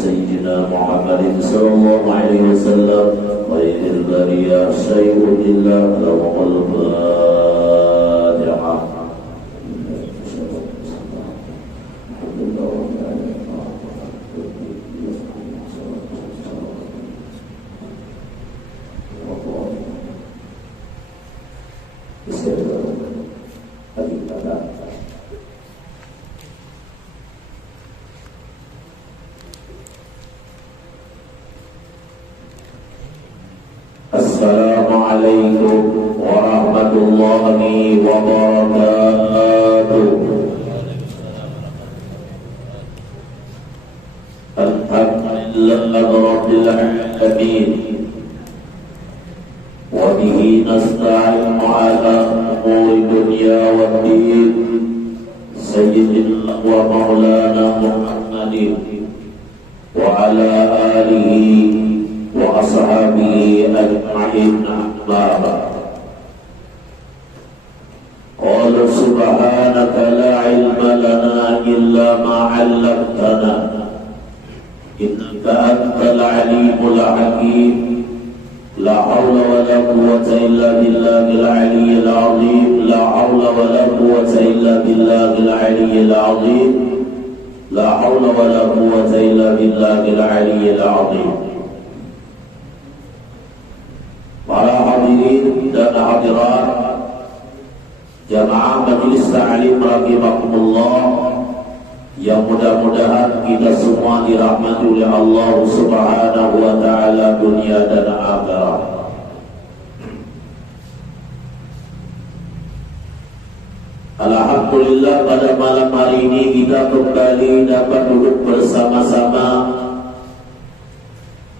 سيدنا محمد صلى الله عليه وسلم خير البرية شيء إلا له الفاتحة. Assalamualaikum warahmatullahi wabarakatuh. Alhamdulillahirabbil alamin. Wa bihi nasta'inu ala umuri dunya waddin. Sayyidina wa maulana Muhammadin wa ala alihi wa ashabihi ajma'in. Qala subhanaka la ilma lana illa ma 'allamtana innaka antal alimul hakim. La haula wa la quwwata illa billahil aliyyil azim. La haula wa la quwwata illa billahil aliyyil azim. La haula wa la quwwata illa billahil aliyyil azim. Para hadirin dan hadirat jamaah majelis ta'lim rahimakumullah, yang mudah-mudahan kita semua dirahmati oleh Allah Subhanahu wa taala dunia dan akhirat. Alhamdulillah, pada malam hari ini kita kembali dapat duduk bersama-sama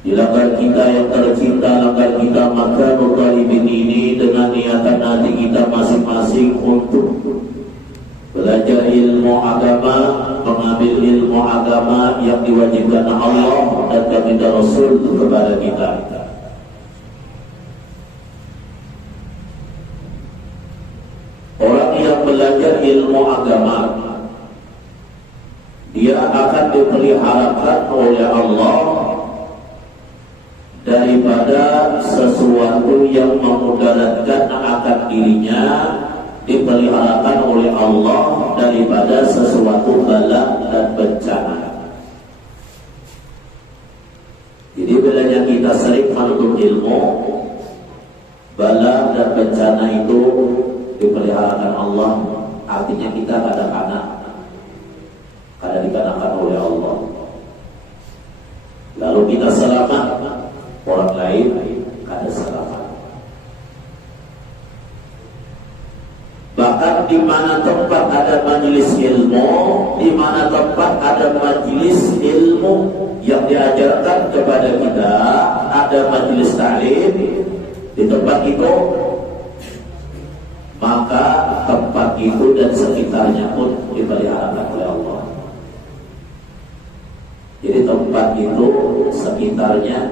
di langgar kita yang tercinta, langgar kita Makanul Talibin ini, dengan niatan hati kita masing-masing untuk belajar ilmu agama, mengambil ilmu agama yang diwajibkan Allah dan baginda Rasul kepada kita. Orang yang belajar ilmu agama, dia akan dipeliharakan oleh Allah daripada sesuatu yang memudaratkan akan dirinya, dipeliharakan oleh Allah daripada sesuatu bala dan bencana. Jadi bilanya kita sering menuntut ilmu, bala dan bencana itu dipeliharakan Allah, artinya kita kadang-kadang dikatakan oleh Allah. Lalu kita selamat, orang lain kada selamat. Bahkan di mana tempat ada majelis ilmu, di mana tempat ada majelis ilmu yang diajarkan kepada kita, ada majelis ta'lim di tempat itu, maka tempat itu dan sekitarnya pun dipeliharakan oleh Allah. Jadi tempat itu sekitarnya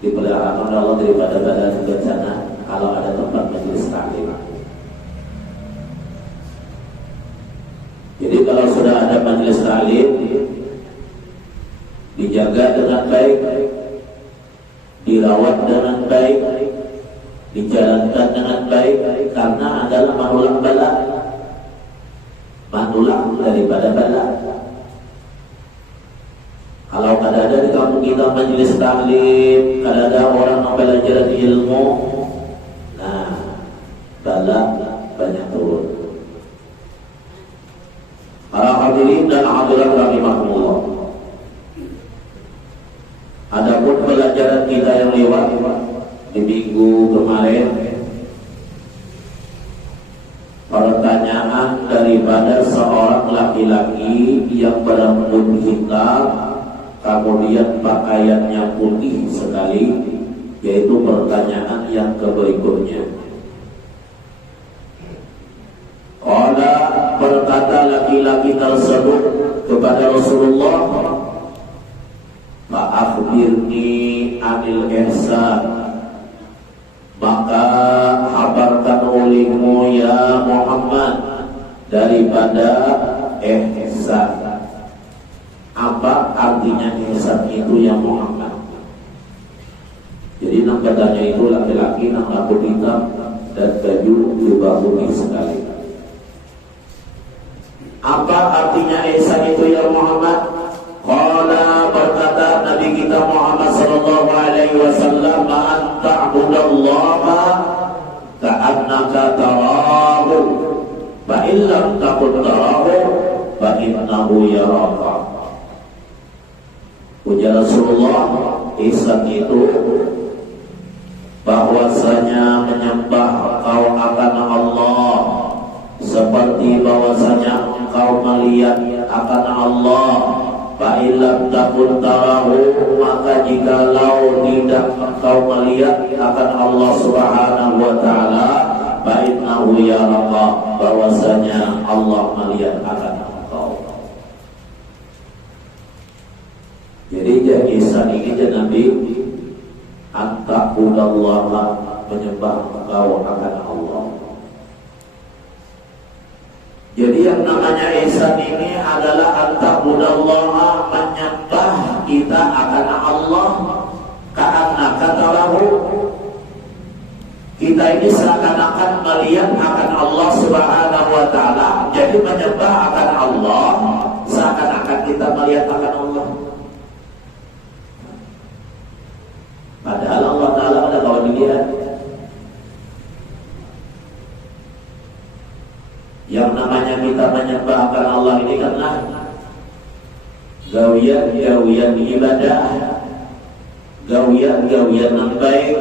dipeliharakan oleh Allah daripada bala bencana kalau ada tempat majelis ta'lim. Jadi kalau sudah ada majelis ta'lim, dijaga dengan baik, dirawat dengan baik, dijalankan dengan baik, karena adalah manulang bala, manulang daripada bala. Kalau ada di kampung kita majelis ta'lim, ada orang yang belajar ilmu, nah bala banyak turun. Para hadirin dan hadirat rahimahumullah, adapun pelajaran kita yang lewat di minggu kemarin, pertanyaan daripada seorang laki-laki yang berambut hitam, kemudian pakaiannya putih sekali, yaitu pertanyaan yang berikutnya. Berkata laki-laki tersebut kepada Rasulullah, "Fa'akhbirni anil ihsan." Maka habarkan olehmu ya Muhammad daripada ihsan. Apa artinya namanya Ihsan itu yang Muhammad. Jadi badannya itu laki-laki, rambut hitam dan baju jubah putih sekali. Apa artinya Ihsan itu ya Muhammad? Qala, berkata Nabi kita Muhammad sallallahu alaihi wasallam, an ta'budallaha ka'annaka tarahu fa in lam takun tarahu fa innahu yaraka. Ujar Rasulullah, Ihsan itu bahwasanya menyembah engkau akan Allah seperti bahwasanya engkau melihat akan Allah. Fa illam takun tarahu, maka jikalau tidak engkau melihat akan Allah Subhanahu wa taala, fa innahu yaraka, bahwasanya Allah melihat akan engkau. Jadi Ihsan ini Nabi anta'budallaha, menyembah engkau akan Allah. Jadi yang namanya Ihsan ini adalah anta'budallaha, menyembah kita akan Allah, ka'annaka tarahu, kita ini seakan-akan melihat akan Allah Subhanahu wa taala. Jadi menyembah akan Allah seakan-akan kita melihat akan Allah. Padahal Allah Ta'ala ada kawan dilihat. Yang namanya kita menyembah akan Allah ini karena gawian ibadah, gawian yang baik.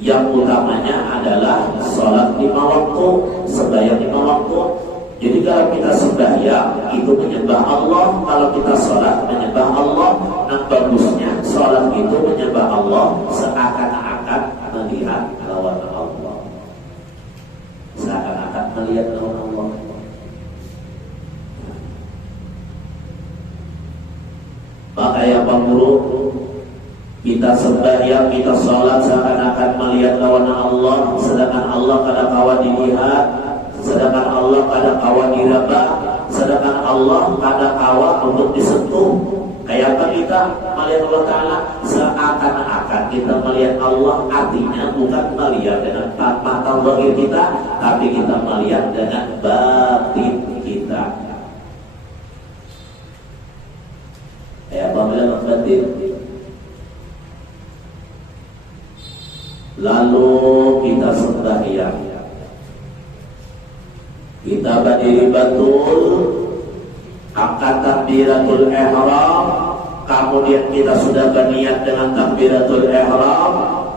Yang utamanya adalah sholat 5 waktu, sembahyang 5 waktu. Jadi kalau kita sembahyang itu menyembah Allah, kalau kita sholat menyembah Allah. Nah bagusnya sholat itu menyembah Allah seakan-akan melihat lawan Allah, seakan-akan melihat lawan Allah. Maka yang buruk, kita sembahyang, kita sholat seakan-akan melihat lawan Allah, sedangkan Allah kada kawan dilihat, sedangkan Allah kada kawan diraba, sedangkan Allah kada kawan untuk disentuh. Kayak apa kita melihat Allah Ta'ala? Seakan-akan kita melihat Allah, artinya bukan melihat dengan mata zahir kita, tapi kita melihat dengan batin kita. Kayak apa melihat batin? Lalu kita sembahyang, kita berdiri betul, angkat takbiratul ihram, kemudian kita sudah berniat dengan takbiratul ihram,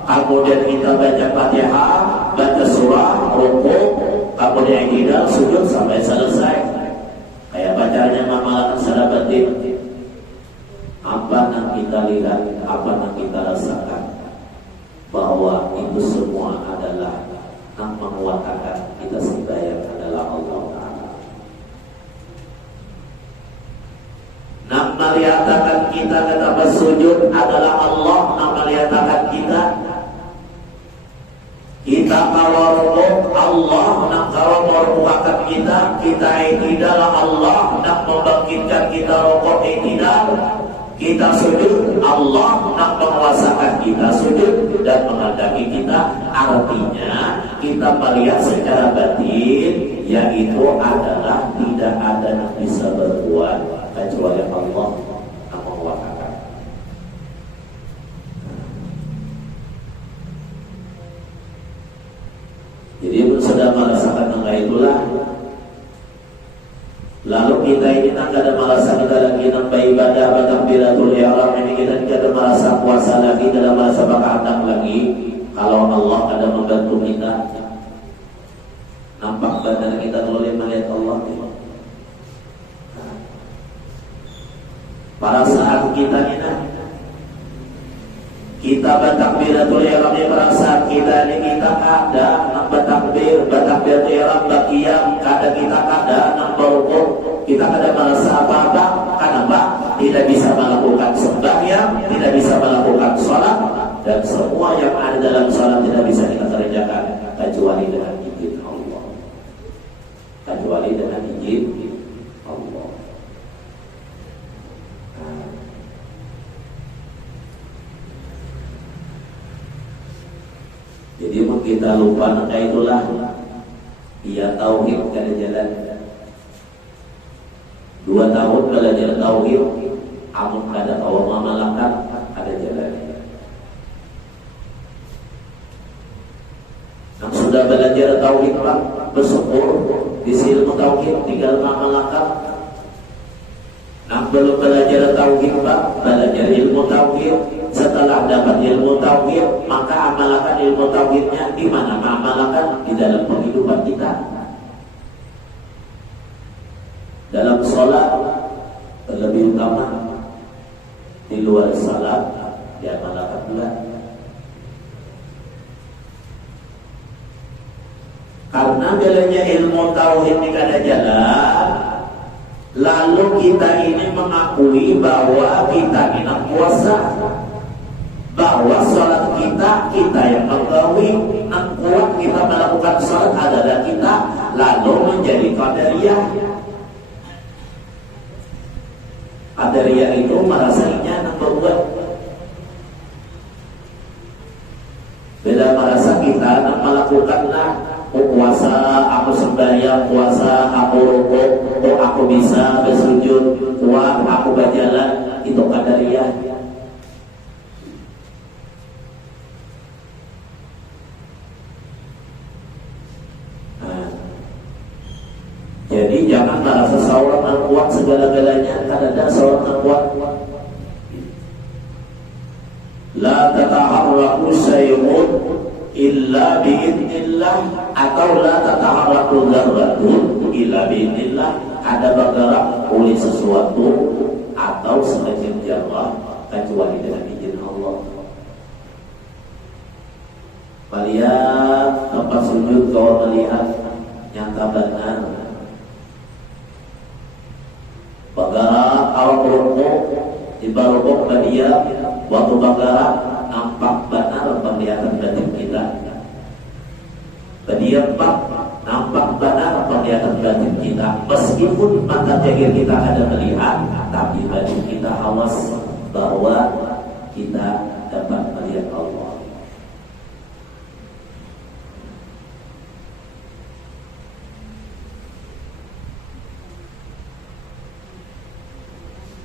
kemudian kita baca Fatihah, baca surah, rukuk, kemudian kita sujud sampai selesai. Kayak bacanya mamalan secara batin. Apa yang kita lihat, apa yang kita rasakan, bahwa itu semua adalah yang menguatkan kita sembahyang adalah Allah Ta'ala. Yang melihatkan kita kata bersujud adalah Allah. Yang melihatkan kita kawal rukuk Allah. Yang kawal merupakan kita itidak Allah. Yang membangkitkan kita rukuk itidak. Kita sujud, Allah nak menguasakan kita sujud dan menghendaki kita. Artinya kita melihat secara batin, yaitu adalah tidak ada yang bisa berbuat kecuali Allah yang menguasakan. Jadi sudah merasakan tengah itulah. Lalu kita ini tak ada merasa kita lagi nambah ibadah takbiratul ihram ini, kita tidak ada merasa puasa lagi, tidak ada merasa bakal lagi. Kalau Allah ada membantu kita, nampak badan kita boleh melihat Allah. Pada saat kita bertakbiratul ihram ini, pada saat kita ini kita ada bertakbiratul ihram bagian kada kita kada berrukuk, kita kada merasa apa-apa. Kenapa? Tidak bisa melakukan sembahyang, tidak bisa melakukan sholat, dan semua yang ada dalam sholat tidak bisa kita kerjakan kecuali dengan izin Allah. Kecuali dengan izin Allah. Jadi kita lupa nak itulah dia tauhid kada jalan. 2 tahun belajar tauhid, amun kada tahu mamalakan ada jalan. Yang sudah belajar tauhid Pak, bersyukur di ilmu tauhid tinggal mamalakan. Yang belum belajar tauhid Pak, belajar ilmu tauhid. Setelah dapat ilmu tauhid, maka amalkan ilmu tauhidnya di mana? Amalkan di dalam kehidupan kita. Dalam sholat lebih utama, di luar sholat diamalkan pula. Karena bilanya ilmu tauhid ini kada jalan, lalu kita ini mengakui bahwa kita ini puasa, bahwa sholat kita yang menggawi, yang kuat kita melakukan sholat adalah kita, lalu menjadi qadariyah. Qadariyah itu merasanya yang berbuat. Bila merasa kita yang melakukanlah puasa, aku sembahyang, puasa, aku rukuk, aku bisa bersujud, kuat, aku berjalan, itu qadariyah. Jadi jangan merasa seorang yang kuat segala-galanya, karena ada seorang yang kuat. La tataharraku syai'un illa bi'idnillah, atau la tataharraku dzarratun illa bi'idnillah. Ada bergerak oleh sesuatu atau semacam jarrah kecuali dengan izin Allah. Melihat tempat sujud, kau melihat nyata benar. Bergerak awak rukuk, di rukuk dia waktu bergerak nampak benar penglihatan batin kita. Berdiam nampak benar penglihatan batin kita. Meskipun mata jahir kita ada melihat, tapi batin kita awas bahwa kita dapat melihat Allah.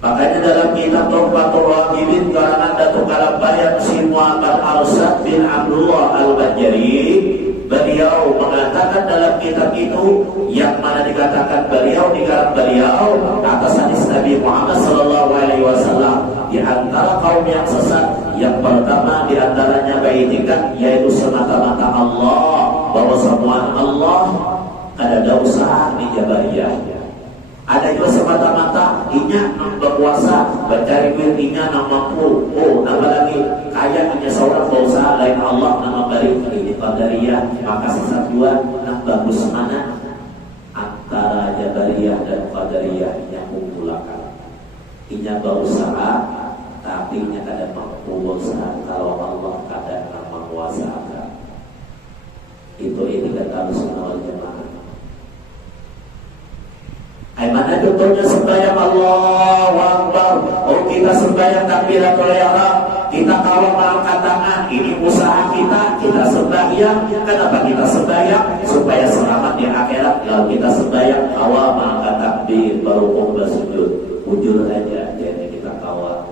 Makanya dalam kitab Tuhfatul Raghibin karangan Datuk Kalabayan Si Muhammad Arsad bin Abdullah Al-Bajari, beliau mengatakan dalam kitab itu, yang mana dikatakan beliau di kalam beliau atas hadis Nabi Muhammad SAW, di antara kaum yang sesat, yang pertama di antaranya baitikad, yaitu semata-mata Allah, bahwa semua Allah, ada usaha di Jabariyah. Ada juga semata-mata inya berpuasa, mencari duit inya nak mampu. Oh, nama lagi kaya inya seorang berusaha lain Allah nama beri ini qadariyah. Maka sesat dua, nak bagus mana antara Jabariyah dan qadariyah inya kumpulakan. Inya berusaha, tapi inya kada mampu berusaha kalau Allah kada menguasakan. Itu ini kata Rasulullah wal Jamaah. Mana contohnya sembahyang Allahu Akbar. Oh, kita sembahyang takbiratul ihram, kita kalau mengangkat tangan, ini usaha kita sembahyang. Kenapa kita sembahyang? Supaya selamat di akhirat. Kalau kita sembahyang awal mengangkat takbir, baru bersujud, ujur aja, jadi kita kawal.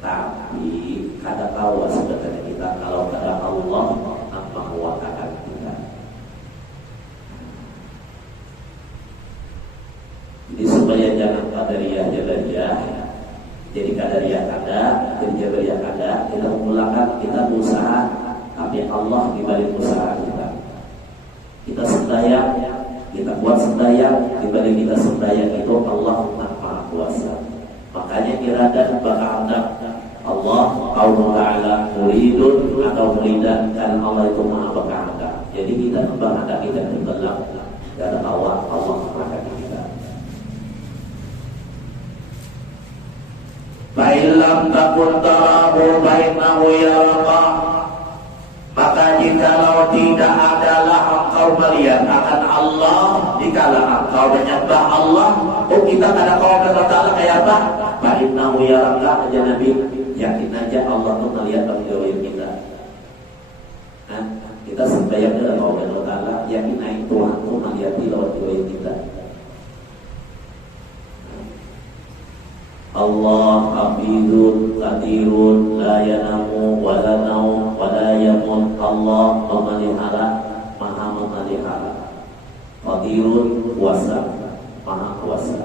Tapi kada kawal sebenarnya kita kalau kada Allah yang menguatkan kita. Jadi supaya jangan qadariyah jabariyah. Jadi qadariyah kada, jadi jabariyah kada, kita memulakan, kita berusaha, tapi Allah di balik usaha kita. Kita sembahyang, kita buat sembahyang, di balik kita sembahyang itu Allah Maha Kuasa. Makanya iradah ba'da Allah qaulu ta'ala muridun atau muridan, karena Allah itu Maha Ba'da. Jadi kita ba'da kita terbelah dari awal Allah Maha kita. Fa'ilam takun tarahu bainahu yarqa, maka jikalau tidak adalah engkau melihat akan Allah, dikala engkau menyembah Allah, oh kita kada kau kata Ta'ala kayak apa? Fa'innahu yarqa, aja Nabi, yakin aja Allah tuh melihat bagi kita. Nah, kita yakin naik Tuhan itu melihat lewat riwayat kita. Allah hafizun qadirun la yanamu wa la naum wa la yamut. Allah memelihara, maha memelihara. Qadirun kuasa, maha kuasa.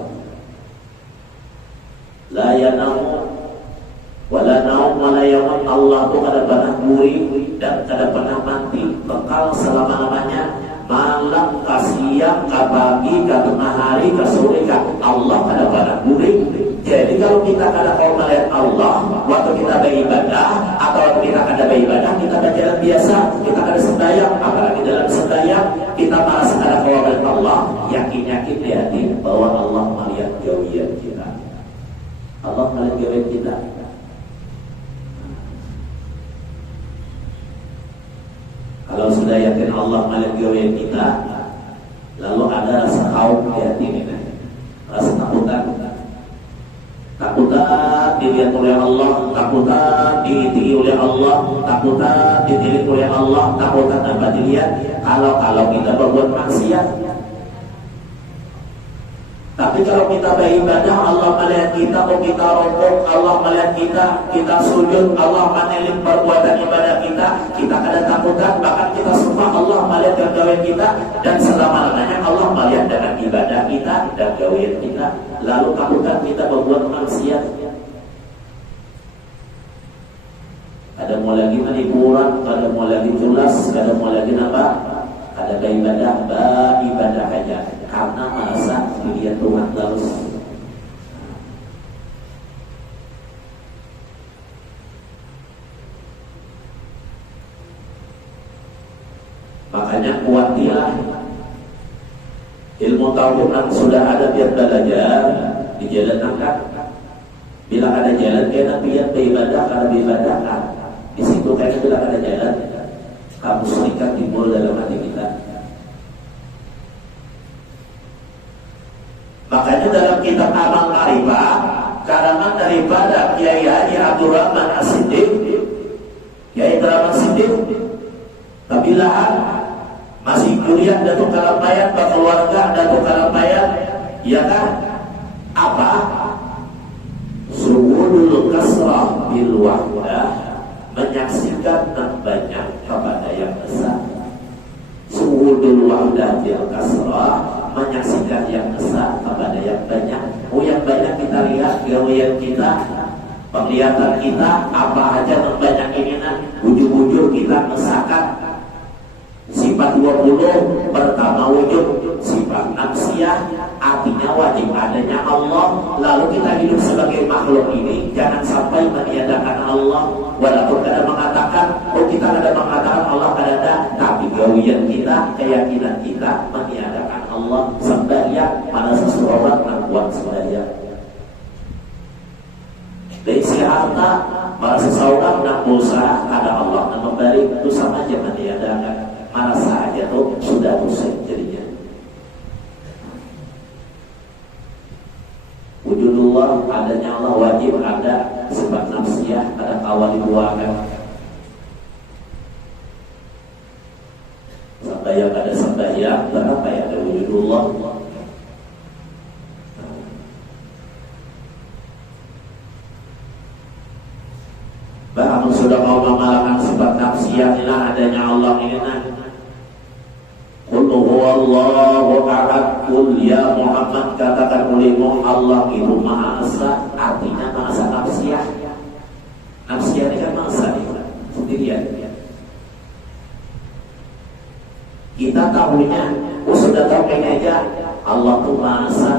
La yanamu wa la naum wa la yamut. Allah itu kada pernah gurih dan kada pernah mati, kekal selama-lamanya. Malam ka siang ka pagi ka tengah hari ka sore ka Allah kada pernah gurih. Jadi kalau kita kada mau melihat Allah waktu kita beribadah atau waktu kita kada beribadah, kita ada jalan biasa, kita kada sembahyang, apalagi dalam sembahyang kita malas kada mau melihat Allah, yakin-yakin di hati bahwa Allah melihat gawian kita. Allah melihat gawian kita. Kalau sudah yakin Allah melihat gawian kita, lalu ada rasa khauf di hati kita, rasa takutan. Takutan dilihat oleh Allah, takutan diiringi oleh Allah, takutan ditilik oleh Allah, takutan dapat dilihat kalau kita berbuat maksiat. Tapi kalau kita beribadah, Allah melihat kita, kalau kita rokok, Allah melihat kita sujud, Allah menilik perbuatan ibadah kita kada takutan, bahkan kita sembah, Allah melihat gawean kita, dan selama-lamanya Allah melihat dengan ibadah kita dan gawean kita. Lalu takutan kita berbuat maksiat. Ada mau lagi menipu orang, ada mau lagi jelas, ada mau lagi apa? Ada ibadah aja. Karena merasa dilihat Tuhan terus. Makanya kuatilah ilmu tauhid yang sudah ada biar belajar di jalan angkat. Bila ada jalan kena biar beribadah, kalau beribadah kan di situ kayaknya bila ada jalan kamu serikat timbul dalam hati kita. Makanya dalam kitab Amal Ma'rifah, karangan daripada Kiai Haji Abdul Rahman As-Siddiq, Kiai Abdul Siddiq, kebilaan masih kuliah Datuk Kalampayan, berkeluarga Datuk Kalampayan, ya kan? Apa? Suhudul kasrah bil wahdah, menyaksikan yang banyak kepada yang besar. Suhudul wahdah bil kasrah, menyaksikan yang besar kepada yang banyak. Yang banyak kita lihat gawean kita, penglihatan kita, apa aja yang banyak ini ujung-ujung kita mesakan sifat 20 pertama wujud sifat nafsiyah, artinya wajib adanya Allah. Lalu kita hidup sebagai makhluk ini jangan sampai meniadakan Allah. Walaupun kada mengatakan, kita kada mengatakan Allah kada ada, tapi gawian kita, keyakinan kita meniadakan Allah. Sembahyang pada seseorang yang kuat sembahyang. Dari si harta pada seseorang yang berusaha ada Allah yang memberi, itu sama aja meniadakan. Merasa aja tuh sudah usai jadinya. Wujudullah, adanya Allah wajib ada sifat nafsiyah, ada kawal dibuahkan. Sembahyang ada sembahyang, berapa ya ada wujudullah. Bahkan sudah mau mengalahkan sifat nafsiyah inilah adanya Allah ini Qul huwallahu ahad. Qul ya Muhammad, katakan olehmu Allah itu Maha Esa. Artinya Maha Esa nafsiyah. Nafsiyah ini kan Maha Esa sendirian. Kita tahunya, sudah tahu kayaknya aja Allah itu Maha Esa.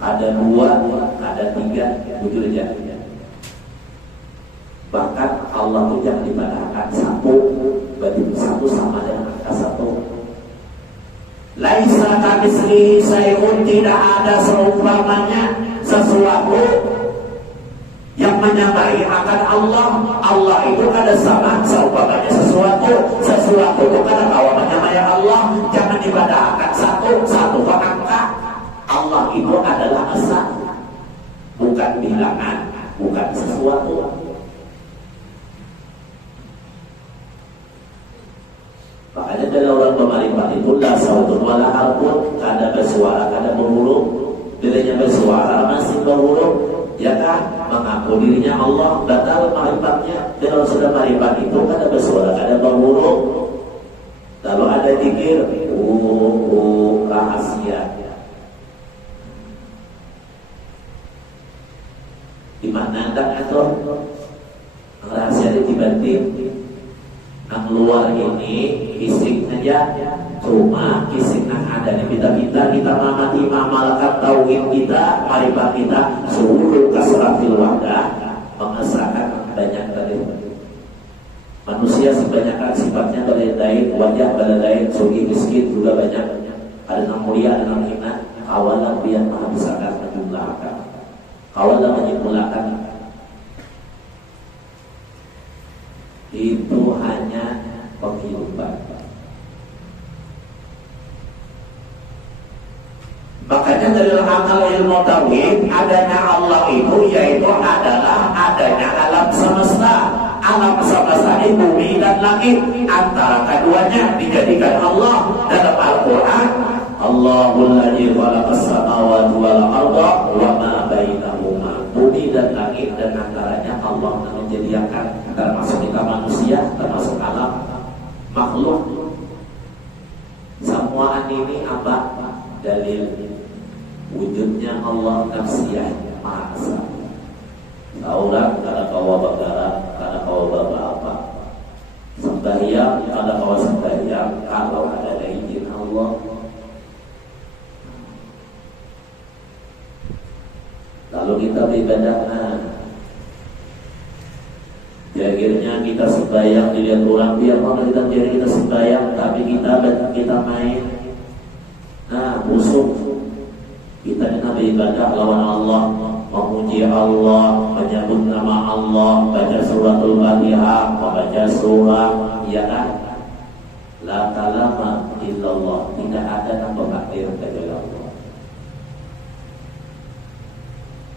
Ada 2, ada 3, begitu aja. Bahkan Allah itu jangan dibandingkan satu, berarti satu sama dengan angka 1. Laisa kamitslihi syai'un, tidak ada seumpamanya sesuatu yang menyamai akan Allah. Allah itu ada sama seumpamanya sesuatu itu kada kawa menyamai Allah. Jangan dibandingkan satu angka. Allah itu adalah esa, bukan bilangan, bukan sesuatu. Makanya dari orang bermarifat itu mengaku dirinya Allah, batal marifatnya. Dan kalau sudah marifat itu kan ada suara, ada berhuruf, lalu ada zikir, rahasia. Di mana anda atau rahasia dibanting? Yang luar ini kisik saja, cuma kisik yang ada di kita mengamati malakat tauhid kita, marifat kita, seluruh kasratil wahdah, mengesahkan banyak dari manusia sebanyak sifatnya baladain, wajah baladain, sugi miskin juga banyak, ada yang mulia, ada yang hina. Awalan biar maha besarkan menjumlahkan, awalan menyimpulkan. Itu hanya penghidupan. Makanya dari amal ilmu tauhid, adanya Allah itu yaitu adalah adanya alam semesta. Alam semesta ini bumi dan langit, antara keduanya dijadikan Allah dalam Al-Quran. Allahul ladzi khalaqas samawati wal arda wa ma bainahuma. Bumi dan langit dan antaranya Allah yang menjadikan, termasuk kita manusia, termasuk alam makhluk. Semua ini apa? Dalil wujudnya Allah nafsiyah Maha Esa. Orang kada kawa bagara, kada kawa apa. Sembahyang kada kawa sembahyang kalau ada izin Allah. Lalu kita beribadah, akhirnya kita sembahyang dilihat orang, biar mana kita sembahyang, tapi kita main, busuk. Kita ini beribadah lawan Allah, memuji Allah, menyebut nama Allah, baca suratul Fatihah, membaca surah, ya kan? La kalama illallah, tidak ada nama takdir kecuali Allah.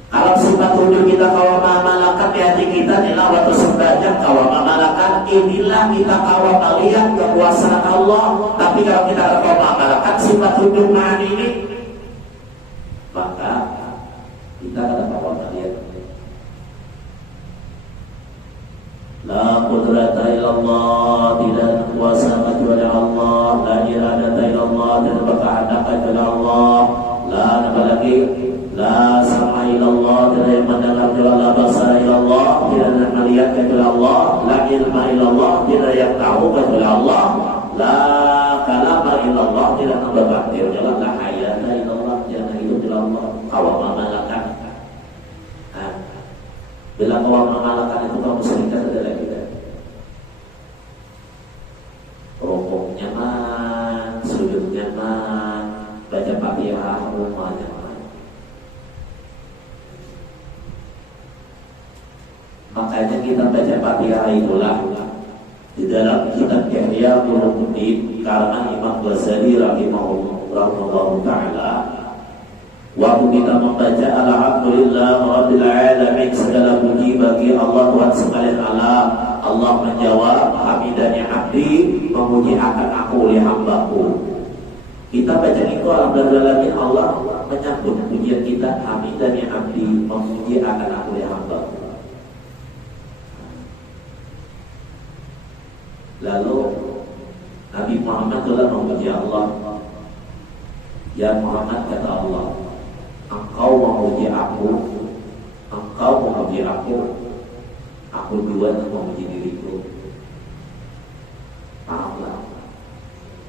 Kalau sifat wujud kita kawama malakat di hati kita adalah waktu sembahyang kawama malakat, inilah kita kawama melihat kekuasaan Allah. Tapi kalau kita kawama malakat sifat wujud mana ini, maka kita akan kawama melihat. La qudrata illallah, tidak ada kuasa kecuali Allah. La iradata illallah, tidak berkehendak kecuali Allah. La apa lagi? La sama ilallah, tidak yang mendengar kecuali Allah. Basara ilallah, tidak yang melihat kecuali Allah. La ilma ilallah, tidak yang tahu kecuali Allah. La kalama ilallah, tidak yang berbakti kecuali Allah. La hayata ilallah, tidak hidup kecuali Allah. Kawama malakan. Bila kawama malakan itu kamu serikat adalah kita. Rokoknya man, sujudnya man, baca Fatihah rumahnya. Makanya kita baca Fatihah itulah di dalam kitab Ihya Ulumuddin, karena Imam Ghazali rahimahullah taala waktu kita membaca alhamdulillah rabbil alamin, segala puji bagi Allah Tuhan sekalian alam. Allah menjawab hamidani abdi, memuji akan aku oleh hambaku. Kita baca itu alhamdulillah, Allah menyambut pujian kita, hamidani abdi, memuji akan aku oleh hambaku. Lalu Nabi Muhammad telah memuji Allah. Ya Muhammad, kata Allah, engkau memuji aku, aku duluan memuji diriku. Maaflah.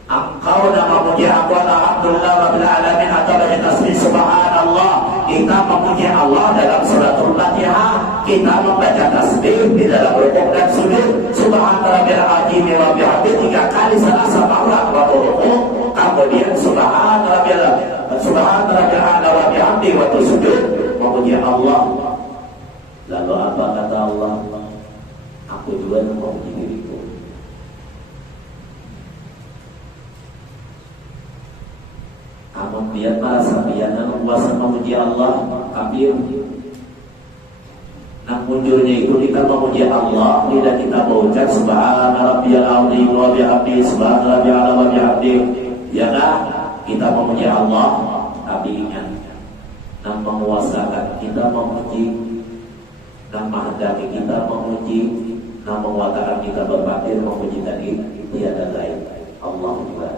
Engkau dah memuji aku, alhamdulillah rabbil alamin, atau baca tasbih subhanallah. Kita memuji Allah dalam suratul Fatihah, kita membaca tasbih di dalam rukuk dan sujud. Subhana rabbil azim wa bihamdihi 3 kali salasa marrat wa rukuk. Kemudian subhana rabbil a'la wa bihamdihi wa sujud, memuji Allah. Lalu apa kata Allah? Aku juga memuji diriku. Amun biar para sabiana kuasa memuji Allah, kabir. Nah munculnya itu kita memuji Allah, tidak kita berucap subhana rabbiyal azim wa bihamdihi, subhana rabbiyal a'la wa bihamdihi. Ya kan? Kita memuji Allah, tapi ingat, yang menguasakan kita memuji Nama hendaki kita memuji, nama mengatakan kita berbatin memuji tadi tiada lain Allah juga.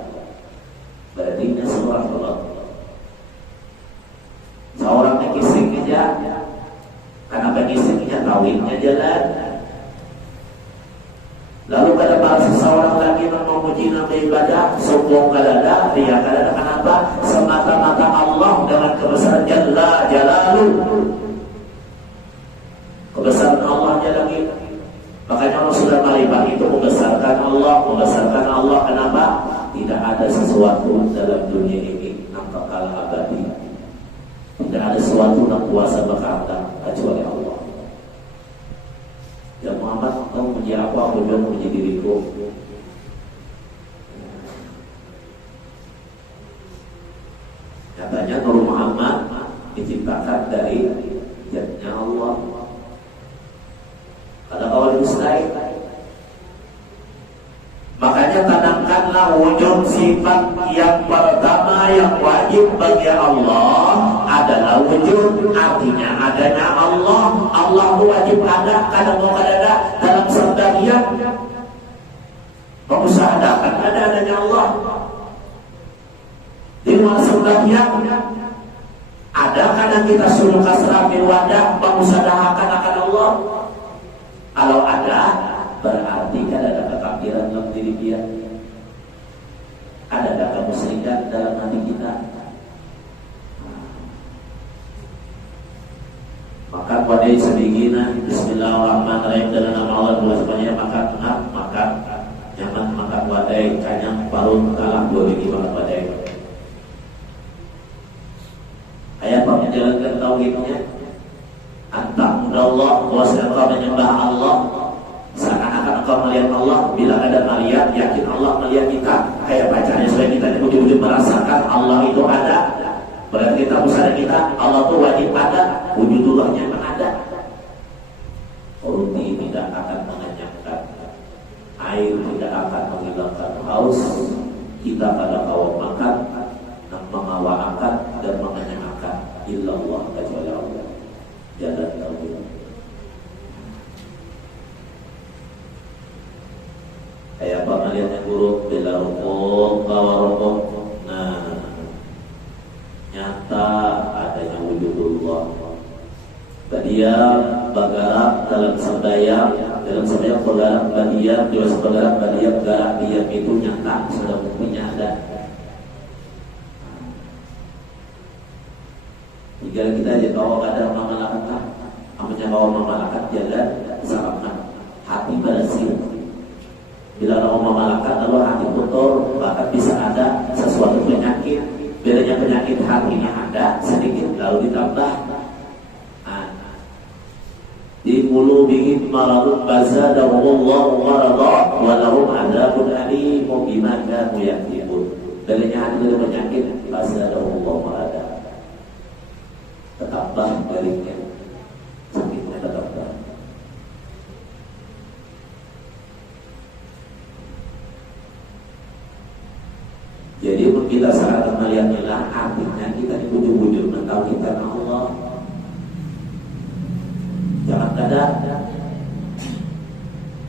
Berarti ini seorang Allah. Seorang kising aja, karena kisingnya kawinnya jalan. Lalu pada masa seorang lagi memuji nama ibadah, sombong kalada, riya kalada, kenapa? Semata-mata Allah dengan kebesaran Jalla Jalaluh. Kebesaran Allah Jalla kita. Makanya Allah sudah marifat itu membesarkan Allah. Kenapa? Tidak ada sesuatu dalam dunia ini yang kekal abadi. Tidak ada sesuatu yang kuasa berkata kecuali Allah. Ya Muhammad, kau puji apa? Aku juga puji diriku. Katanya Nur Muhammad diciptakan dari zatnya Allah. Ada awal mustahil. Makanya tanamkanlah wujud sifat yang pertama yang wajib bagi Allah adalah wujud, artinya adanya Allah. Allah itu wajib ada, kadang mau ada dalam sabda Dia mengusahakan adanya Allah. Di luar sabda Dia ada kadang kita suruh kasrah bil wadah mengusahakan akan Allah. Kalau ada, berarti kan ada kekafiran dalam diri dia. Ada kemusyrikan dalam hati kita. Maka pada sedikina Bismillahirrahmanirrahim dengan nama Allah semuanya maka nyaman maka wadai kanyang parut kalah dua biji maka wadai. Ayat menjalankan tauhidnya. Anta'udallah bahwasanya engkau menyembah Allah seakan-akan engkau melihat Allah. Bila ada melihat, yakin Allah melihat kita. Kayak bacanya supaya kita ujung-ujung merasakan Allah itu ada. Berarti kita usaha kita Allah itu wajib ada, wujudullahnya ada. Roti tidak akan mengenyangkan, air tidak akan menghilangkan haus. Kita pada kawat makan, mengawakan dan mengenyangkan illallah kecuali Allah. Jalan tauhid. Kayak apa melihat yang buruk bila rukuk kawa rukuk. Nah, nyata adanya wujudullah. Badia bagarak dalam sembahyang bagarak badia dua sebagarak badia bagarak diam itu nyata sudah buktinya ada. Jika kita aja bawa kadar mamalakan, amanya bawa mamalakan jalan salahkan hati bersih. Bila bawa mamalakan lalu hati kotor, bahkan bisa ada sesuatu penyakit. Bedanya penyakit hatinya ada sedikit lalu ditambah. Di qulubihim maradun bazadahumullahu marada wa lahum adzabun alim bima kanu yaktubun. Bedanya hati ada penyakit bazadahumullahu marada. Tetaplah baliknya sakitnya tetaplah. Jadi kita saat melihatnya artinya kita di ujung-ujung mentauhidkan Allah. Jangan kadang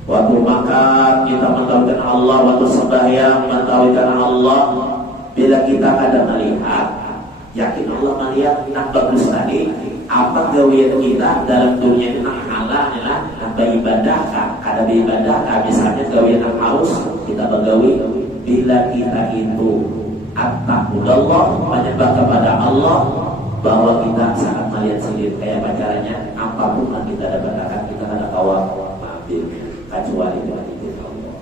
waktu makan kita mentauhidkan Allah, waktu sembahyang mentauhidkan Allah. Bila kita kadang melihat yakin Allah melihat nak bagus tadi apa gawian kita dalam dunia ini nak halal lah nak beribadah ada beribadah misalnya gawian nak haus kita bergawi. Bila kita itu at-taqullah menyembah kepada Allah bahwa kita sangat melihat sendiri kayak pacarannya apapun yang kita dapatkan kita ada kawan ambil kecuali dengan izin Allah.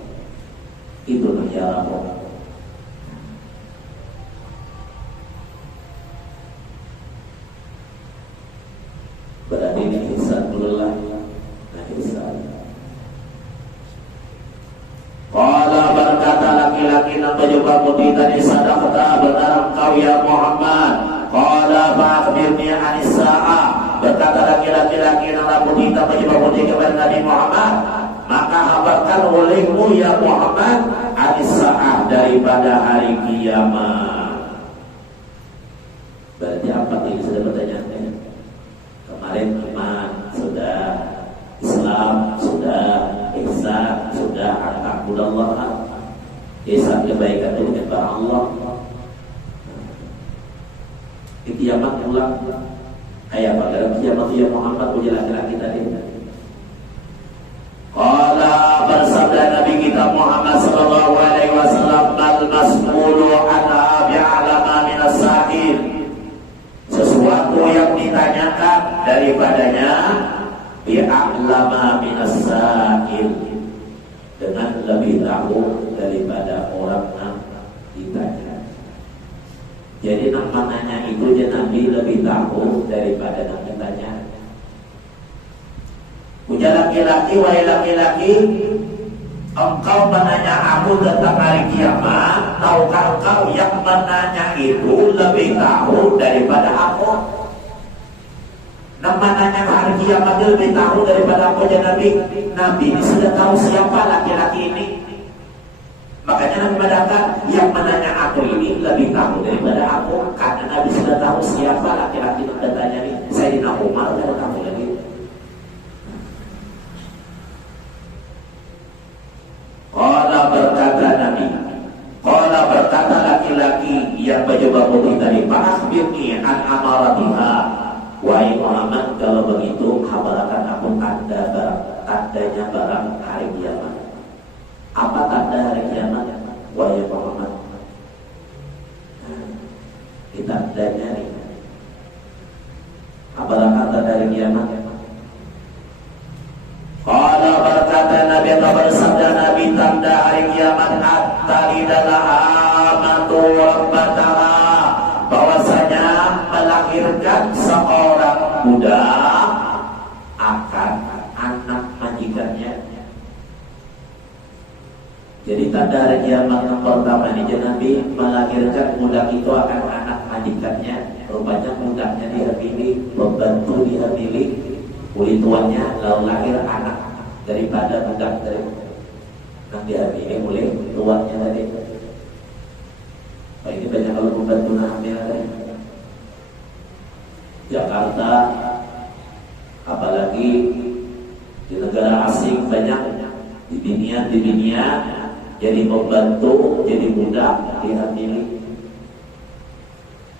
Itu ya Allah. Berarti ini ihsan mullah. Nah ihsan. Qala berkata laki-laki yang berjubah putih tadi sadaqta benar engkau ya Muhammad. Qala fa'akhbirni anis sa'ah. Berkata laki-laki yang putih tak berjubah putih kepada Nabi Muhammad. Maka kabarkan olehmu ya Muhammad anis sa'ah daripada hari kiamat. Berarti apa yang sudah bertanya? Kemarin iman sudah illa an ta'budallaha. Ihsan kebaikan itu kepada Allah. Di kiamat ulang kayak apa? Dalam kiamat ya Muhammad punya laki-laki tadi. Qala bersabda Nabi kita Muhammad sallallahu alaihi wasallam, al mas'ulu anha bi'alama minas sa'il. Sesuatu yang ditanyakan daripadanya bi'alama minas sa'il, dengan lebih tahu daripada orang yang ditanya. Jadi namanya itu je Nabi lebih tahu daripada yang ditanya. Ujar laki-laki, wahai laki-laki, engkau menanya aku tentang hari kiamat, tahukah engkau yang menanya itu lebih tahu daripada aku? Yang menanya hari kiamat itu lebih tahu daripada aku, ya Nabi. Nabi ini sudah tahu siapa laki-laki ini. Makanya Nabi mengatakan yang menanya aku ini lebih tahu daripada aku, karena Nabi sudah tahu siapa laki-laki yang bertanya ini. Sayyidina Umar tidak tahu lagi. Qala berkata Nabi, qala berkata laki-laki yang baju putih tadi, "Fa'akhbirni an amaratiha." Wahai Muhammad, kalau begitu kabarkan aku tandanya barang hari kiamat. Apa tanda hari kiamat? Wahai Muhammad, kita tandanya ini. Kabarkan tanda hari kiamat. Kalau berkata Nabi atau bersabda Nabi, tanda hari kiamat hatta lidalah amatu rabbataha, bahwasanya melahirkan seorang budak akan anak majikannya. Jadi tanda hari kiamat yang pertama ini Nabi melahirkan budak itu akan anak majikannya. Rupanya budaknya dihamili, pembantu dihamili, oleh tuannya, lalu lahir anak daripada budak dari yang dihamili oleh tuannya tadi. Nah, ini banyak kalau pembantu hamil tadi. Jakarta, apalagi di negara asing banyak di dunia jadi pembantu, jadi budak dihamili,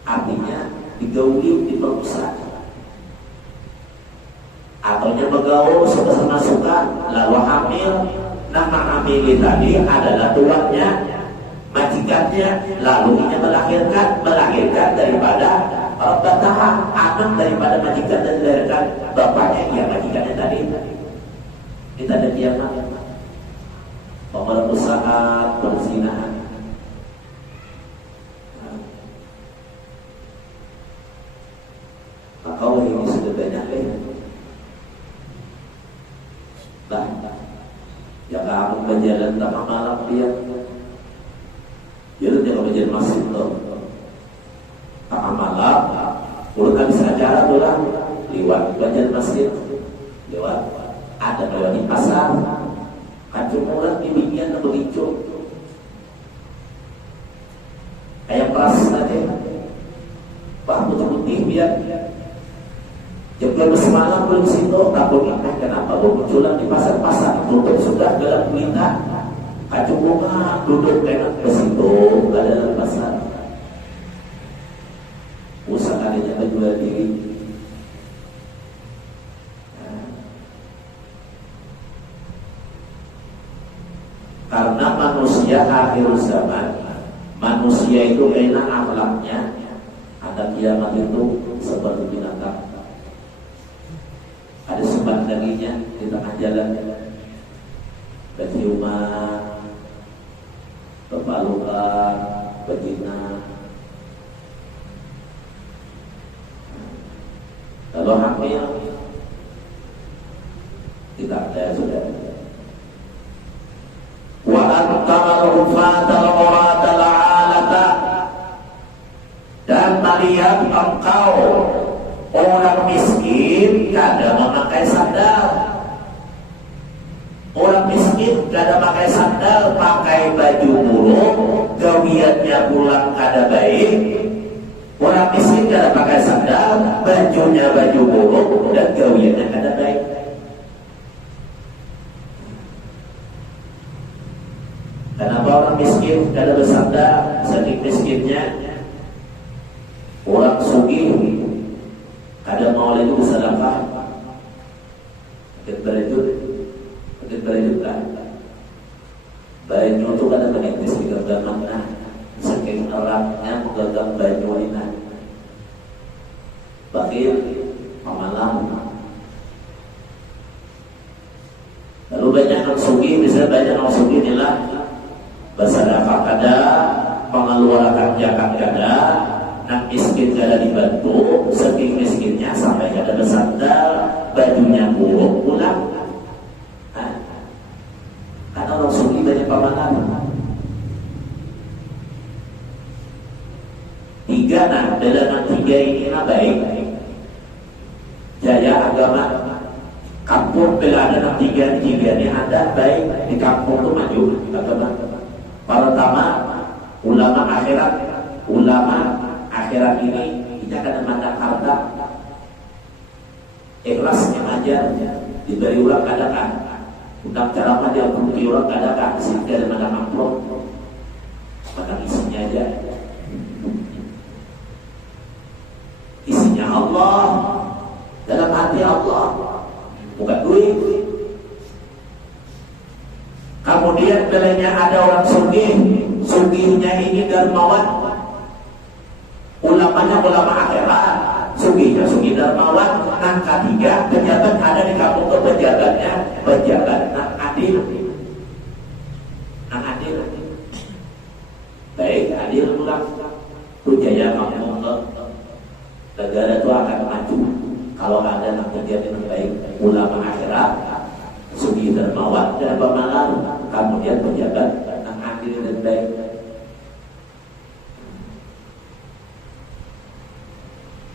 artinya digauli, diperkosa, ataunya bergaul sama-sama suka lalu hamil. Nama hamil tadi adalah tuannya, majikannya, lalu ia melahirkan daripada bataha, anak daripada majikan dan dilahirkan bapaknya yang majikannya tadi. Kita ada kiamat, pemerkosaan, perzinahan. Maka ini sudah banyak yang kamu berjalan tengah malam dia jadi dia berjalan masih tengah malam urut habis acara tu lah lewat berjalan masjid, lewat ada lewat di pasar kacung orang di binian dan berhijau kayak peras tadi pak putih-putih biar jam 12 malam belum situ, takut ingat kenapa bermunculan di pasar-pasar tutup sudah gelap gulita, kacung bunga duduk enak ke situ, gak ada dalam pasar. Usaha dia jual diri. Karena manusia akhir zaman, manusia itu enak akhlaknya, ada kiamat itu seperti binatang. Ada sebat dagingnya di tengah jalan, berciuman, berpalukan, berzina. Lalu hamil, tidak ada sudah. Wa antamal fatal muratal alata, dan melihat engkau orang miskin kada memakai sandal. Orang miskin kada pakai sandal, pakai baju buruk, gawiannya pulang kada baik. Orang miskin kada pakai sandal, bajunya baju buruk dan gawiannya kada baik. miskin kada bersabda saking miskinnya orang sugih kada mau itu bersedekah. Kita berjuta. Banyu itu kada menentis di genggamanna. Saking eratnya menggenggam banyu ini. Bakil pamalang. Lalu banyak orang sugih, bisa banyak orang sugih inilah bersedekah kada, mengeluarkan zakat kada, nak miskin kada dibantu, saking miskinnya sampai kada bersandar, bajunya buruk pulang. Karena orang sugih banyak pamalan. Tiga dalam tiga ini baik. Jaya agama. Kampung bila ada tiga ini ada baik di kampung itu maju. Pertama ulama akhirat ini kita akan memandang harta ikhlasnya aja diberi ulang kadakan tentang cara dia bukti orang kadakan sehingga ada mana amplop maka isinya aja isinya Allah dalam hati Allah bukan duit. Kemudian belanya ada orang sugihnya ini dermawan. Ulamanya ulama akhirat, sugih dermawan. Nah ketiga pejabat ada di kampung ke pejabat adil. Baik adil ulang. Tujaya kamu negara itu akan maju. Kalau ada yang terjadi yang baik ulama akhirat sugih dermawan dan pemalang kemudian pejabat yang adil dan baik.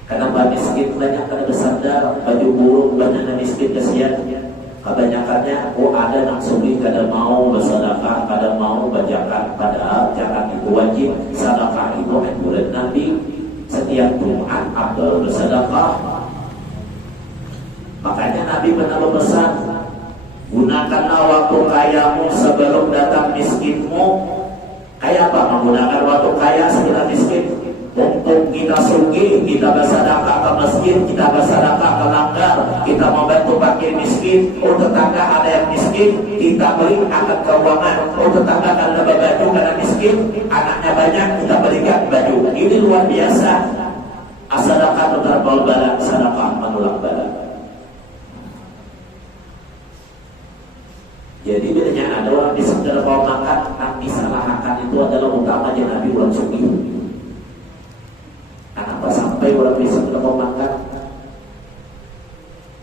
Kenapa miskin banyak karena bersandar baju buruk banyak miskin kesian kebanyakannya ada yang sugih kada mau bersedekah kada mau berzakat padahal zakat itu wajib sedekah itu anjuran Nabi setiap Jumat afdal bersedekah. Makanya Nabi pernah berpesan, gunakanlah waktu kayamu sebelum datang miskinmu. Kayak apa? Menggunakan waktu kaya sebelum miskin. Mumpung kita sugih, kita bersedekah ke masjid, kita bersedekah ke langgar, kita membantu fakir miskin. Oh tetangga ada yang miskin, kita beri akan keuangan. Oh tetangga ada baju karena miskin, anaknya banyak, kita berikan baju. Ini luar biasa. As-sadaqah tarbal bala, sedekah menolak bala. Jadi bedanya ada orang di sekitar kalau makan, yang disalahkan itu adalah utamanya Nabi bulan sugih. Kenapa sampai orang di sekitar kalau makan?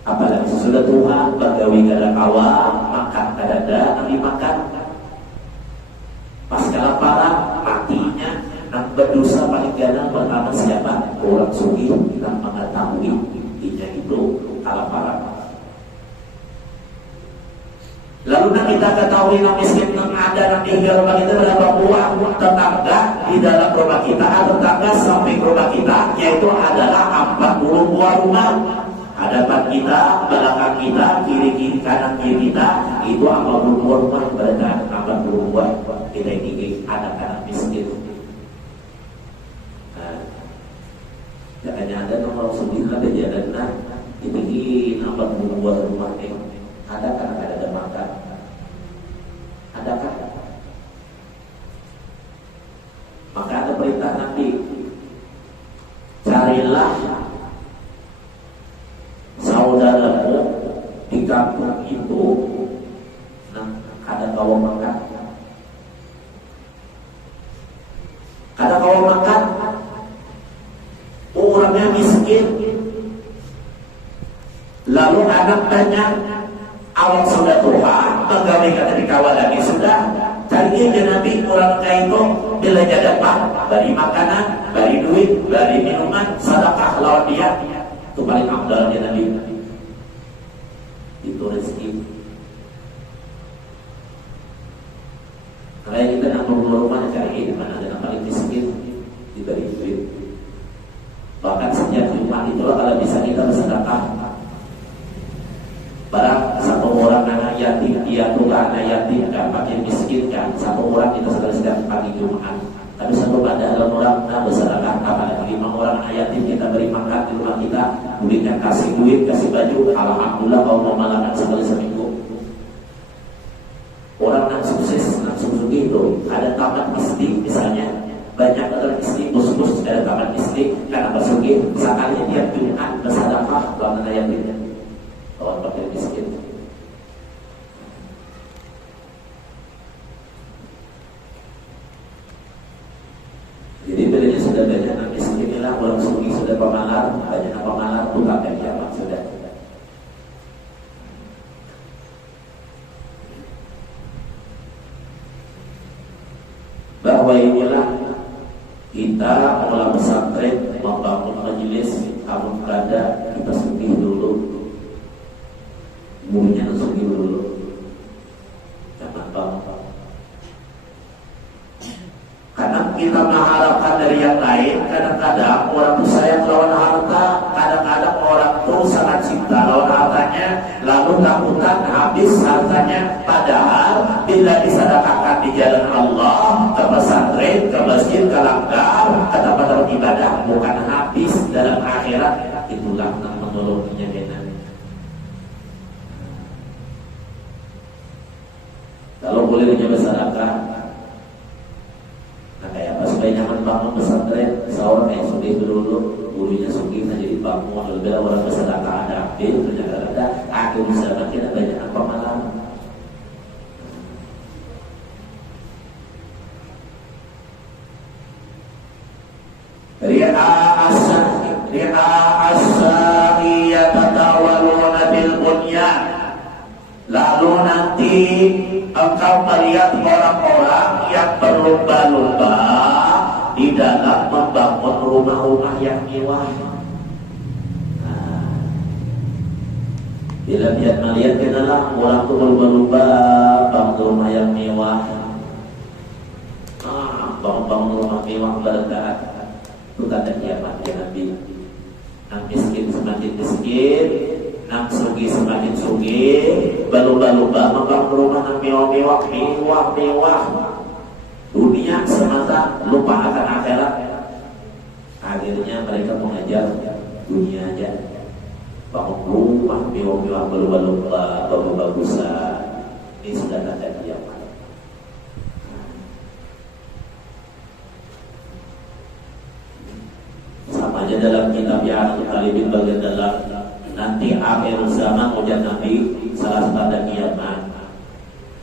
Apalagi sesudah Tuhan, bagawi kada awal, makan kada ada, Nabi makan. Pas kelaparan, matinya, yang berdosa paling gana pertama siapa? Orang sugih yang mengetahui intinya itu kelaparan. Lalu kita ketahui yang miskin yang ada di rumah kita berapa buah tetangga di dalam rumah kita atau tetangga samping rumah kita yaitu adalah 40 buah rumah. Hadapan kita, belakang kita, kiri kanan kiri kita itu 40 buah rumah berada 40 buah. Kita ini anak-anak miskin. Jangan ada nomor 9 ada jalan ini 40 buah rumah ini. Ada kadang-kadang ada makan. Adakah? Maka ada perintah Nabi, carilah saudaramu di kampung itu, ada kawan makan. Ada kawan makan, orangnya miskin. Lalu anak tanya, awak sudah Tuhan, pegawai kata dikawal lagi sudah. Cari aja Nabi orang kaya itu belanja dapat, beri makanan, beri duit, beri minuman, sedekah lawan dia. Itu paling afdalnya Nabi. Itu rezeki. Kalau kita nak membawa rumah cari di mana ada yang paling miskin, diberi duit. Bahkan setiap Jumat itulah kalau bisa kita bersedekah. Barang satu orang anak yatim piatu, anak yatim kan, fakir miskin kan, satu orang kita sekali-sekali pagi Jumat. Tapi satu pada dalam orang bersedekah, apalagi 5 orang anak yatim kita beri makan di rumah kita, belikan kasih duit, kasih baju, alhamdulillah kalau mau makan sekali seminggu. Orang yang sukses langsung begitu. Ada taman istri misalnya, banyak orang istri bos-bos ada taman istri karena bersugih sekali tiap Jumat bersedekah kalau anak yatim, kalau fakir miskin. Jadi bedanya sudah banyak nangis inilah orang sungi sudah pemalar, banyak pemalar bukan dan kiamat sudah. Bahwa inilah kita mengelola pesantren, membangun majelis, amun kada kita sugih dulu, gurunya sugih dulu, jangan bangun. Karena kita mengharapkan dari yang lain, kadang-kadang orang itu sayang lawan harta, kadang-kadang orang itu sangat cinta lawan hartanya, lalu takutan habis hartanya. Padahal bila disedekahkan di jalan Allah, ke pesantren, ke masjid, ke langgar, ke tempat ibadah, bukan habis dalam akhirat, itulah yang menolongnya benar. Kalau boleh menjaga sedekah, kayak apa supaya nyaman bangun pesantren, seorang yang sugih dulu, gurunya sugih jadi bangun, lebih orang bersedekah ada ambil, ternyata ada, aku bisa makin banyak apa malam. Ri'a as-sa'iyya tatawaluna bil bunyan. Lalu nanti engkau melihat orang-orang yang berlomba-lomba di dalam membangun rumah-rumah yang mewah. Bila dia melihat kenalah orang itu berlomba-lomba bangun rumah yang mewah, bangun rumah mewah berkat. Itu kata kiamat ya Nabi. Nang miskin semakin miskin, nang sugih semakin sugih, berlomba-lomba membangun rumah nang mewah-mewah, mewah-mewah. Dunia semata, lupa akan akhirat. Akhirnya mereka mengajar dunia aja. Bangun rumah mewah-mewah, berlomba-lomba, bagus-bagusan. Ini sudah tanda kiamat. Sama aja dalam kitab Ya'atul Talibin bagian dalam nanti akhir zaman ujar Nabi salah tanda kiamat.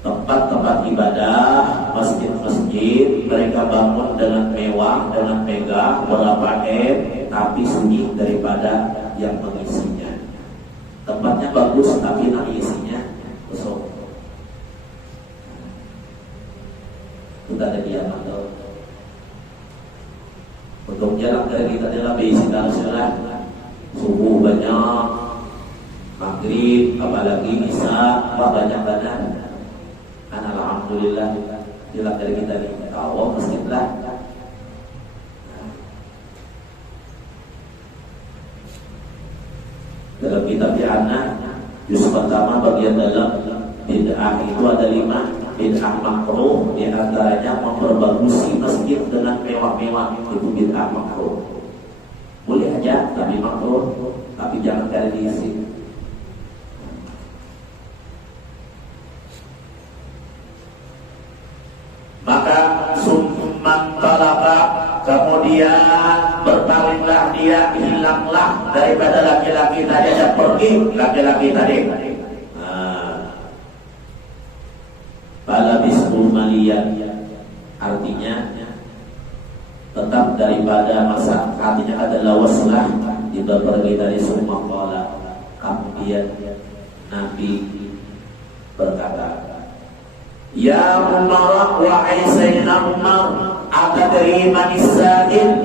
Tempat-tempat ibadah, masjid-masjid mereka bangun dengan mewah, dengan megah, berapa tapi sunyi daripada yang mengisinya. Tempatnya bagus tapi yang isinya kosong. Itu tanda kiamat. Untuk jarak dari kita adalah basic harusnya subuh banyak, maghrib, apalagi isya, banyak-banyak. Kan alhamdulillah jarak dari kita ini tahu masjidlah. Dalam kitab Ya'ana juz pertama bagian dalam bid'ah itu ada 5 bid'ah makruh, di antaranya memperbagusi masjid dengan mewah-mewah, itu bid'ah makruh. Boleh aja tapi makruh, tapi jangan kali diisi. Maka summan talaba, kemudian berpalinglah dia, hilanglah daripada laki-laki tadi, dan pergi laki-laki tadi. Bala bisul maliyan, artinya tetap daripada masa, artinya adalah waslah, juga pergi dari semua qala. Kemudian Nabi berkata, Ya Umar wa Aisyina Umar, atadri manis sa'il,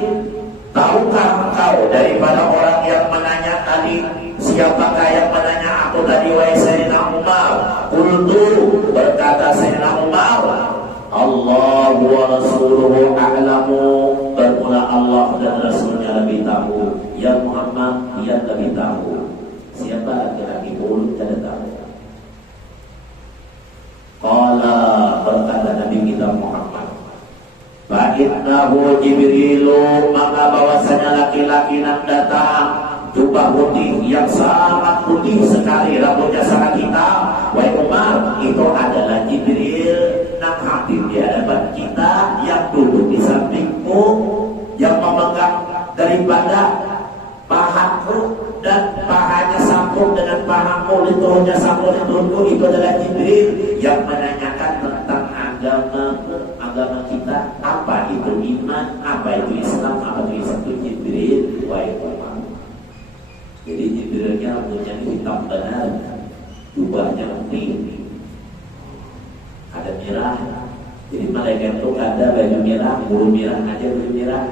tahukah engkau daripada orang yang menanya tadi, siapakah yang menanya aku tadi wahai Sayyidina Umar? Qultu, berkata Sayyidina Umar, Allah wa Rasuluhu a'lamu, bermula Allah dan Rasulnya lebih tahu. Ya Muhammad, dia lebih tahu. Siapa laki-laki pun tidak tahu. innahu Jibrilu, maka bahwasanya laki-laki yang datang jubah putih yang sangat putih sekali, rambutnya sangat hitam. Wahai Umar, itu adalah Jibril yang hadir di hadapan kita, yang duduk di sampingmu, yang memegang daripada pahaku dan pahanya sambung dengan pahamu, lehernya sambung dengan leherku. Itu adalah Jibril yang menanyakan tentang agama kita, apa itu iman, apa itu Islam, apa itu Islam. Itu Jibril, wahai Umar. Jadi Jibrilnya rambutnya hitam benar, jubahnya putih, ada merah. Jadi malaikat itu ada baju merah, bulu merah aja, baju merah.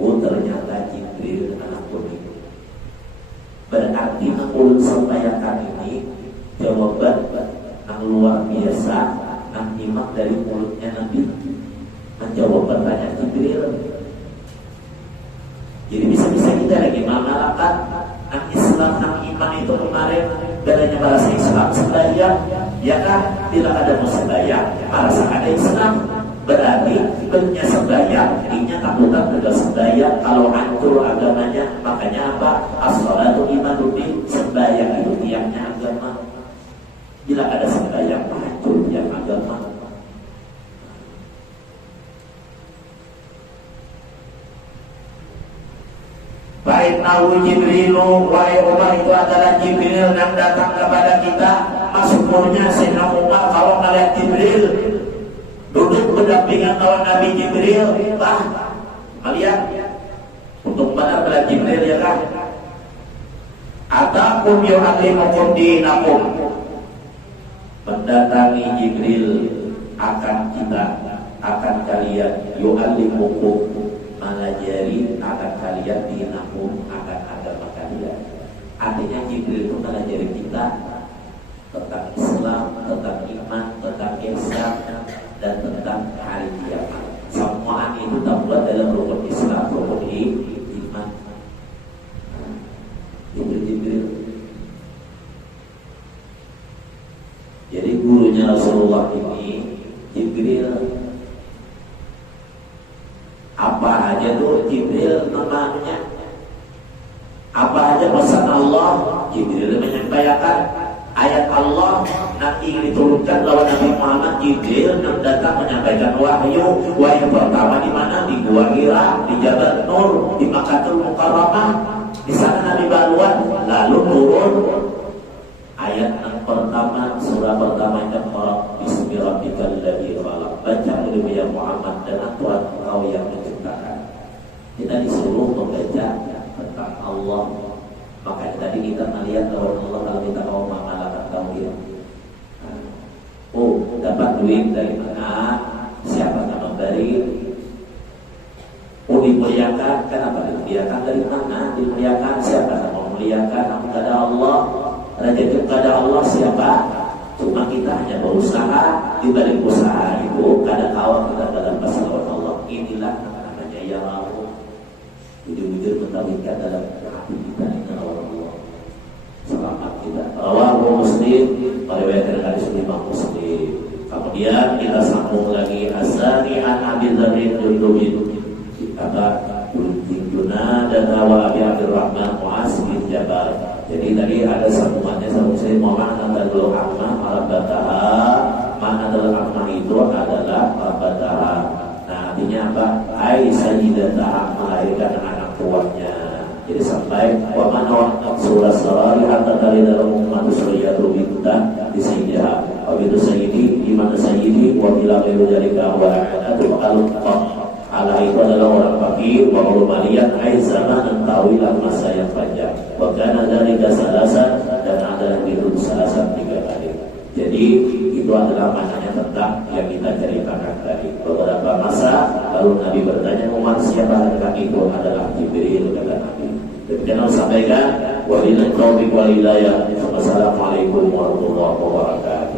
Oh, ternyata Jibril anak kuning. Berarti ulun sampaikan ini jawaban yang luar biasa, yang nyimak dari mulutnya Nabi menjawab pertanyaan Jibril. Jadi bisa-bisa kita lagi mengamalkan yang Islam, yang iman itu kemarin bedanya bahasa Islam sembahyang, ya kan? Bila ada mau sembahyang, bahasa ada Islam. Berarti bentuknya sembahyang, intinya takutan juga sembahyang. Kalau hancur agamanya, makanya apa? As-sholatu imanuddin, sembahyang itu tiangnya agama. Bila ada sembahyang, hancur tiang agama. Baik nahu Jibrilu, wahai Umar, itu adalah Jibril yang datang kepada kita. Masyhurnya Sayyidina Umar kalau melihat Jibril duduk berdampingan kawan Nabi Jibril, melihat untuk benar melihat Jibril, ya kan? Atakum yu'allimukum dinakum, mendatangi Jibril akan kita, akan kalian, yu'allimukum, mengajari akan kalian dinakum, akan agama kalian. Artinya Jibril itu mengajari kita tentang Islam, tentang iman, tentang ihsan, dan tentang hari kiamat. Semua itu terbuat dalam rukun Islam, rukun iman. Jibril. Jadi gurunya Rasulullah ini Jibril. Apa aja tuh Jibril namanya? Apa aja pesan Allah? Jibril menyampaikan ayat Allah nanti diturunkan lawan Nabi Muhammad. Jibril yang datang menyampaikan wahyu. Wahyu pertama di mana? Di Gua Hira, di Jabal Nur, di Makkahul Mukarramah. Di sana Nabi baruan, lalu turun ayat yang pertama, surah pertama yang Iqra bismi rabbikal ladzi khalaq. Baca oleh ya Muhammad dan Tuhan engkau yang menciptakan. Kita disuruh membaca tentang Allah. Makanya tadi kita melihat bahwa Allah kalau kita mau mengamalkan tauhid. Oh, dapat duit dari mana? Siapa yang memberi? Oh, dimuliakan. Kenapa dimuliakan? Dari mana? Dimuliakan. Siapa yang memuliakan? Kepada Allah. Rezeki kepada Allah siapa? Cuma kita hanya berusaha. Di balik usaha itu kadang awal kita dalam masalah Allah. Inilah namanya ya Allah. Wujud-wujud mentauhidkan dalam hati kita dengan Allah. Selamat kita. Rawahu Muslim, meriwayatkan hadis Imam Muslim. Kemudian kita sambung lagi Asani an Abi Dzarrin Jundubin. Kata Junada dan Abi Abdurrahman Mu'az bin Jabal. Jadi tadi ada sambungannya sama saya. Mana adalah amma marabataha. Mana adalah amma itu adalah marabataha. Nah artinya apa? Ai sayyidataha, melahirkan anak tuanya. Jadi sampai wa man surah sarari hatta dari dalam umat suriyatu bintan di sayyidah. Wabidu sayyidi dimana sayyidi wa bila ghairu dzalika wa a'atu al-qam. Allah itu adalah orang fakir, wa ulumalian ai zamanan tawilan, masa yang panjang. Wa kana dzalika salasan, dan adalah itu salasan 3 kali. Jadi itu adalah maknanya tentang yang kita ceritakan tadi. Beberapa masa lalu Nabi bertanya Umar, siapa laki-laki itu? Adalah Jibril, kata Nabi. Demikian sampaikan. Wabillahi taufiq wal hidayah. Wassalamualaikum warahmatullahi wabarakatuh.